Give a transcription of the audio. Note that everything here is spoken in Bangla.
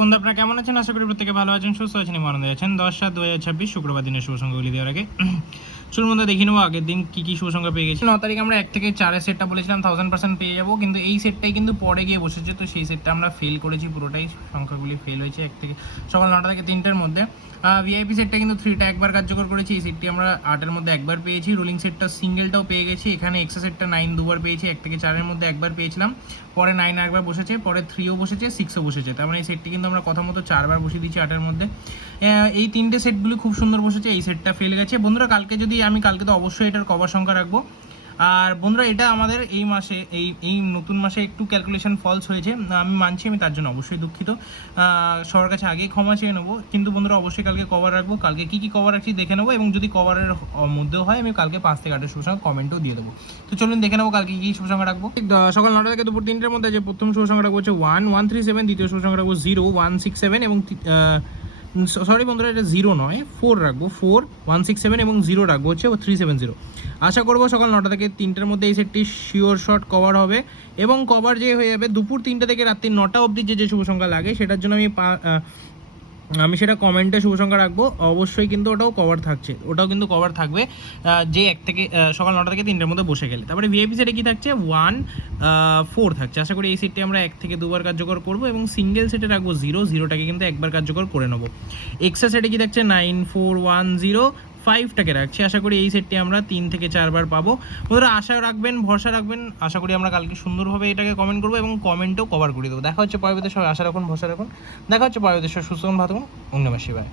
বন্ধু আপনারা কেমন আছেন? আশা করি প্রত্যেকে ভালো আছেন, সুস্থ আছেন এবং আনন্দে আছেন। 10/7/2026 শুক্রবার দিনের শুভ সংখ্যাগুলি দেওয়ার আগে চলুন বন্ধু দেখে নেবো আগের দিন কি কি শুভ সংখ্যা পেয়ে গেছি। 9 তারিখ আমরা 1 থেকে 4-এর সেটটা বলেছিলাম 1000% পেয়ে যাবো, কিন্তু এই সেটটাই কিন্তু পরে গিয়ে বসেছে, তো সেই সেটটা আমরা ফেল করেছি, পুরোটাই সংখ্যাগুলি ফেল হয়েছে 1 থেকে সকাল 9টা থেকে 3টের মধ্যে। ভিআইপি সেটটা কিন্তু 3টা একবার কার্যকর করেছি, এই সেটটি আমরা 8-এর মধ্যে একবার পেয়েছি। রোলিং সেটটা সিঙ্গেলটাও পেয়ে গেছি, এখানে এক্সা সেটটা 9 দুবার পেয়েছি, 1 থেকে 4-এর মধ্যে একবার পেয়েছিলাম, পরে 9 একবার বসেছে, পরে 3ও বসেছে, 6ও বসেছে। তার মানে এই সেটটি কিন্তু আমরা কথা মতো 4বার বসিয়ে দিচ্ছি 8-এর মধ্যে। এই 3টে সেটগুলি খুব সুন্দর বসেছে, এই সেটটা ফেল গেছে বন্ধুরা। কালকে তো অবশ্যই এটার কভার সংখ্যা রাখবো। আর বন্ধুরা এটা আমাদের এই মাসে এই নতুন মাসে একটু ক্যালকুলেশন ফলস হয়েছে, আমি মানছি, আমি তার জন্য অবশ্যই দুঃখিত। সবার কাছে আগেই ক্ষমা চেয়ে নেবো, কিন্তু বন্ধুরা অবশ্যই কালকে কভার রাখবো। কালকে কী কী কভার রাখছি দেখে নেবো, এবং যদি কভারের মধ্যেও হয় আমি কালকে 5 থেকে 8-এর শুভ সংখ্যা কমেন্টও দিয়ে দেবো। তো চলুন দেখে নেবো কালকে কী শুভ সংখ্যা রাখবো। সকাল 9টা থেকে দুপুর 3টের মধ্যে যে প্রথম শুভ সংখ্যা রাখবো হচ্ছে 1137, দ্বিতীয় শুভ সংখ্যা রাখবো 0167 এবং সরি বন্ধুরা এটা 0 নয় 4 রাখবো, 4167 এবং 0 রাখবো হচ্ছে 370। আশা করবো সকাল 9টা থেকে 3টের মধ্যে এই সেটটি শিওর শট কভার হবে, এবং কভার যে হয়ে যাবে দুপুর 3টা থেকে রাত্রি 9টা অবধি যে শুভ সংখ্যা লাগে সেটার জন্য আমি সেটা কমেন্টে শুভ সংখ্যা রাখবো অবশ্যই, কিন্তু ওটাও কিন্তু কভার থাকবে যে 1 থেকে সকাল 9টা থেকে 3টের মধ্যে বসে গেলে। তারপরে ভিআইপি সেটে কি থাকছে 1-4 থাকছে। আশা করি এই সেটটি আমরা 1 থেকে 2বার কার্যকর করবো, এবং সিঙ্গেল সেটে রাখবো 0টাকে কিন্তু একবার কার্যকর করে নেবো। এক্সা সেটে কি থাকছে 9410, 5টাকে রাখছি। আশা করি এই সেটটি আমরা 3 থেকে 4বার পাবো। বন্ধুরা আশা রাখবেন, ভরসা রাখবেন, আশা করি আমরা কালকে সুন্দরভাবে এটাকে কমেন্ট করবো এবং কমেন্টেও কভার করে দেবো। দেখা হচ্ছে পরবর্তী সময়, আশা রাখুন, ভরসা রাখুন। দেখা হচ্ছে পরবর্তী সময়, সুস্থ থাকুন, ভালো থাকুন, অন্য শিবায়।